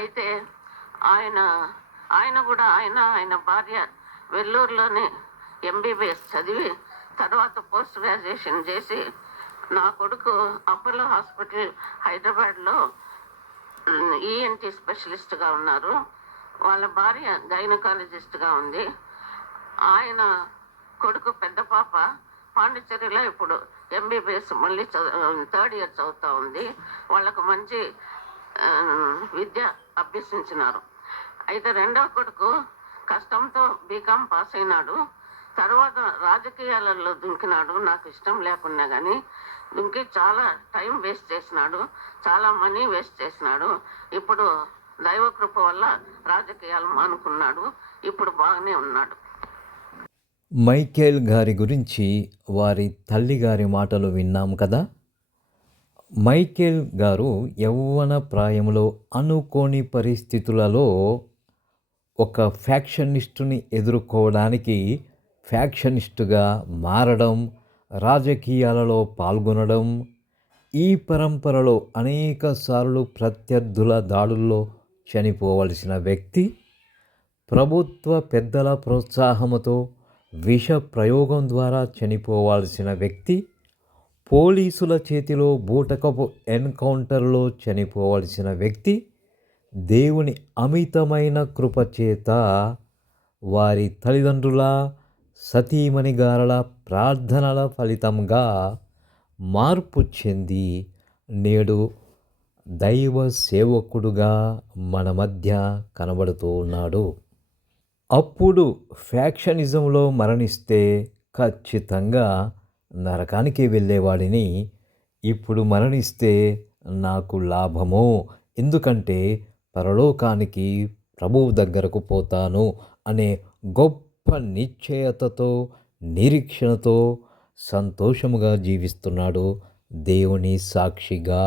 అయితే ఆయన ఆయన కూడా ఆయన భార్య వెల్లూరులోనే ఎంబీబీఎస్ చదివి తర్వాత పోస్ట్ గ్రాడ్యుయేషన్ చేసి, నా కొడుకు అపోలో హాస్పిటల్ హైదరాబాద్లో ఈఎన్టీ స్పెషలిస్ట్గా ఉన్నారు. వాళ్ళ భార్య గైనకాలజిస్ట్గా ఉంది. ఆయన కొడుకు పెద్ద పాప పాండిచ్చేరిలో ఇప్పుడు ఎంబీబీఎస్ మళ్ళీ థర్డ్ ఇయర్ చదువుతూ ఉంది. వాళ్ళకు మంచి విద్య అభ్యసించినారు. అయితే రెండవ కొడుకు కష్టంతో బీకామ్ పాస్ అయినాడు. తర్వాత రాజకీయాలలో దుంకినాడు, నాకు ఇష్టం లేకున్నా కానీ దుంకి చాలా టైం వేస్ట్ చేసినాడు, చాలా మనీ వేస్ట్ చేసినాడు. ఇప్పుడు దైవకృప వల్ల రాజకీయాలు మానుకున్నాడు, ఇప్పుడు బాగానే ఉన్నాడు. మైకేల్ గారి గురించి వారి తల్లిగారి మాటలు విన్నాం కదా. మైకేల్ గారు యవ్వన ప్రాయంలో అనుకోని పరిస్థితులలో ఒక ఫ్యాక్షనిస్టుని ఎదుర్కోవడానికి ఫ్యాక్షనిస్టుగా మారడం, రాజకీయాలలో పాల్గొనడం, ఈ పరంపరలో అనేకసార్లు ప్రత్యర్థుల దాడుల్లో చనిపోవలసిన వ్యక్తి, ప్రభుత్వ పెద్దల ప్రోత్సాహంతో విష ప్రయోగం ద్వారా చనిపోవాల్సిన వ్యక్తి, పోలీసుల చేతిలో బూటకపు ఎన్కౌంటర్లో చనిపోవలసిన వ్యక్తి, దేవుని అమితమైన కృపచేత వారి తల్లిదండ్రుల, సతీమణిగారుల ప్రార్థనల ఫలితంగా మార్పు చెంది నేడు దైవ సేవకుడుగా మన మధ్య కనబడుతూ ఉన్నాడు. అప్పుడు ఫ్యాక్షనిజంలో మరణిస్తే ఖచ్చితంగా నరకానికి వెళ్ళేవాడిని, ఇప్పుడు మరణిస్తే నాకు లాభము, ఎందుకంటే పరలోకానికి ప్రభువు దగ్గరకు పోతాను అనే గొప్ప నిశ్చయతతో, నిరీక్షణతో సంతోషముగా జీవిస్తున్నాడు దేవుని సాక్షిగా.